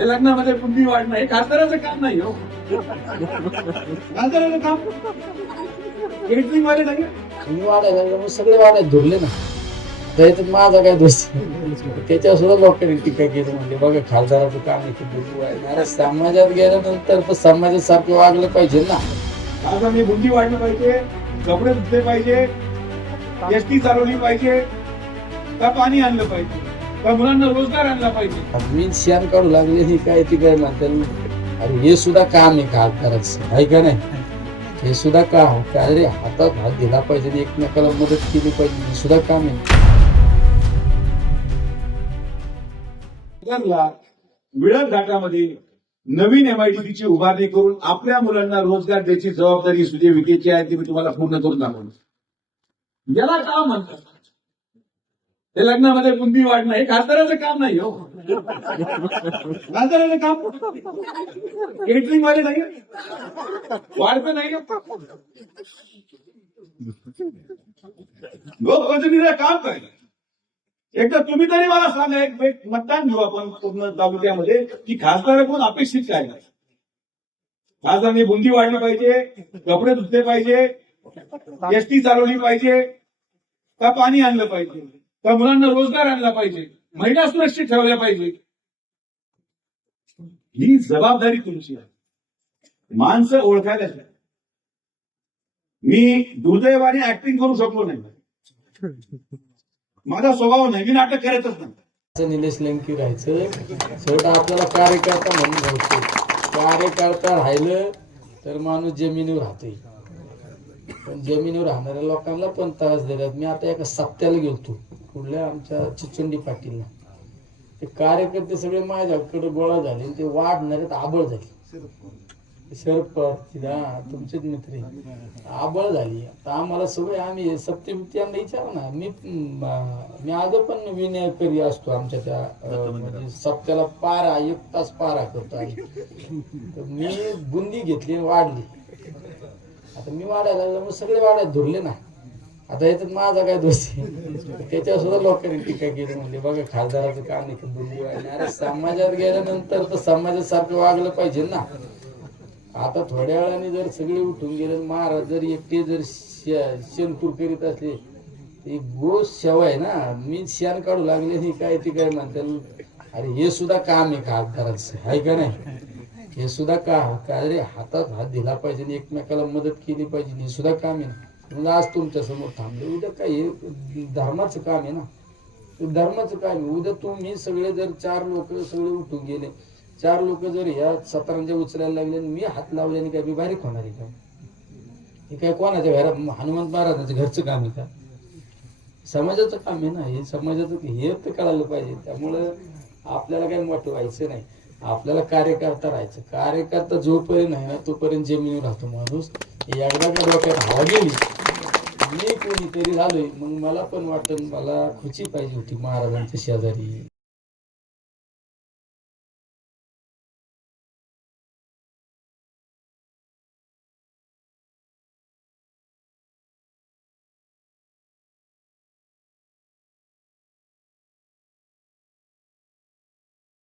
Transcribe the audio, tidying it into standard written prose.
हे लग्नामध्ये बुंदी वाढणं हे खासदाराचं काम नाही हो. खासदाराचं काम केटरिंग वाले नाही. मी वाढायला लागलो, मग सगळे वाढायला धुरले ना. त्याच्यात माझा काय दोष त्याच्यावर सुद्धा लोकांनी टीका केली. म्हणजे बघा खासदाराचं काम आहे की बुंदी वाढणं. अरे समाजात गेल्यानंतर तर समाजासारखं वागलं पाहिजे ना. खासदारांनी बुंदी वाढलं पाहिजे, कपडे धुतले पाहिजे, एसटी चालवली पाहिजे, का पाणी आणलं पाहिजे, का मुलांना रोजगार आणला पाहिजे. मी शेण काढू लागले ही काय ती काय म्हणतात. अरे हे सुद्धा काम आहे खासदाराचं, आहे का नाही. हे सुद्धा काम काय रे, हातात हात दिला पाहिजे आणि एकमेकाला मदत केली पाहिजे. हे सुद्धा काम आहे. विळद घाटामध्ये नवीन MIDC ची उभारणी करून आपल्या मुलांना रोजगार द्यायची जबाबदारी सुजय विखेची आहे. ती मी तुम्हाला पूर्ण करून दाखवतो. याला काम म्हणतात. हे लग्नामध्ये बुंदी वाढणं हे खासदाराचं काम नाही हो. खासदाराचं काम केटरिंग वाले नाही. वाढतं नाही. लोकप्रतिनिधीला काम काय. एकदा तुम्ही तरी मला सांगा, एक मतदान घेऊ आपण पूर्ण तालुक्यामध्ये, की खासदाराकडून अपेक्षित काय. खासदारांनी बुंदी वाढली पाहिजे, कपडे धुतले पाहिजे, एसटी चालवली पाहिजे, का पाणी आणलं पाहिजे, का मुलांना रोजगार आणला पाहिजे, महिला सुरक्षित ठेवल्या पाहिजे. ही जबाबदारी तुमची आहे. माणसं ओळखायला. मी दुर्दैवाने ऍक्टिंग करू शकलो नाही. माझा स्वभाव नाही. मी नाटक करतच नाही. निलेश लंकी राहायचं शेवट आपल्याला कार्यकर्ता म्हणून राहायचं. कार्यकर्ता राहिलं तर माणूस जमिनीवर राहतोय. पण जमिनीवर राहणाऱ्या लोकांना पण त्रास देतात. मी आता एका सप्त्याला गेलतो कुठल्या आमच्या चिचुंडी पाटीलला. ते कार्यकर्ते सगळे माझ्याकडे गोळा झाले. ते वाढणारे आबळ झाले. शरद पवार तुमचेच मित्र आबळ झाली. आता आम्हाला सगळे आम्ही सप्तमी यांना विचारा ना. मी आजो पण विनय करी असतो आमच्या त्या म्हणजे सप्त्याला पारा 1 तास पारा करतो आम्ही. मी बुंदी घेतली वाढली. आता मी वाढायला लागलो, मग सगळे वाढायला धुरले ना. आता याच्यात माझा काय दोष आहे. त्याच्यावर सुद्धा लोकांनी टीका केली. म्हणजे बघा खासदाराचं काम आहे की बुंदी वाढणं. अरे समाजात गेल्यानंतर तर समाजासारखं वागलं पाहिजे ना. आता थोड्या वेळाने जर सगळे उठून गेले, महाराज जर एकटे जर शेणतूर करीत असले, ती गोष्ट सेवा आहे ना. मी शेण काढू लागले ही काय ती काय म्हणतात. अरे हे सुद्धा काम आहे खासदाराचं, आहे का नाही. हे सुद्धा काम काय रे, हातात हात दिला पाहिजे आणि एकमेकाला मदत केली पाहिजे. हे सुद्धा काम आहे. मग आज तुमच्या समोर थांबले. उद्या काय हे धर्माचं काम आहे ना. धर्माचं काम आहे. उद्या तुम्ही सगळे जर 4 लोक सगळे उठून गेले, 4 लोक जर ह्या सतरंजा उचलायला लागले, मी हात लावल्याने काय मी बारीक होणार आहे का. हे काय कोणाच्या घरात हनुमंत महाराजांचं घरचं काम आहे का. समाजाचं काम आहे ना. हे समाजाचं हे तर कळायला पाहिजे. त्यामुळं आपल्याला काही मोठं व्हायचं नाही. आपल्याला कार्यकर्ता राहायचं. कार्यकर्ता जोपर्यंत आहे ना तोपर्यंत जमिनीवर राहतो माणूस. एकदा का डोक्यात हवा गेली, मी कोणीतरी झालोय, मग मला पण वाटतं मला खुशी पाहिजे होती महाराजांच्या शेजारी.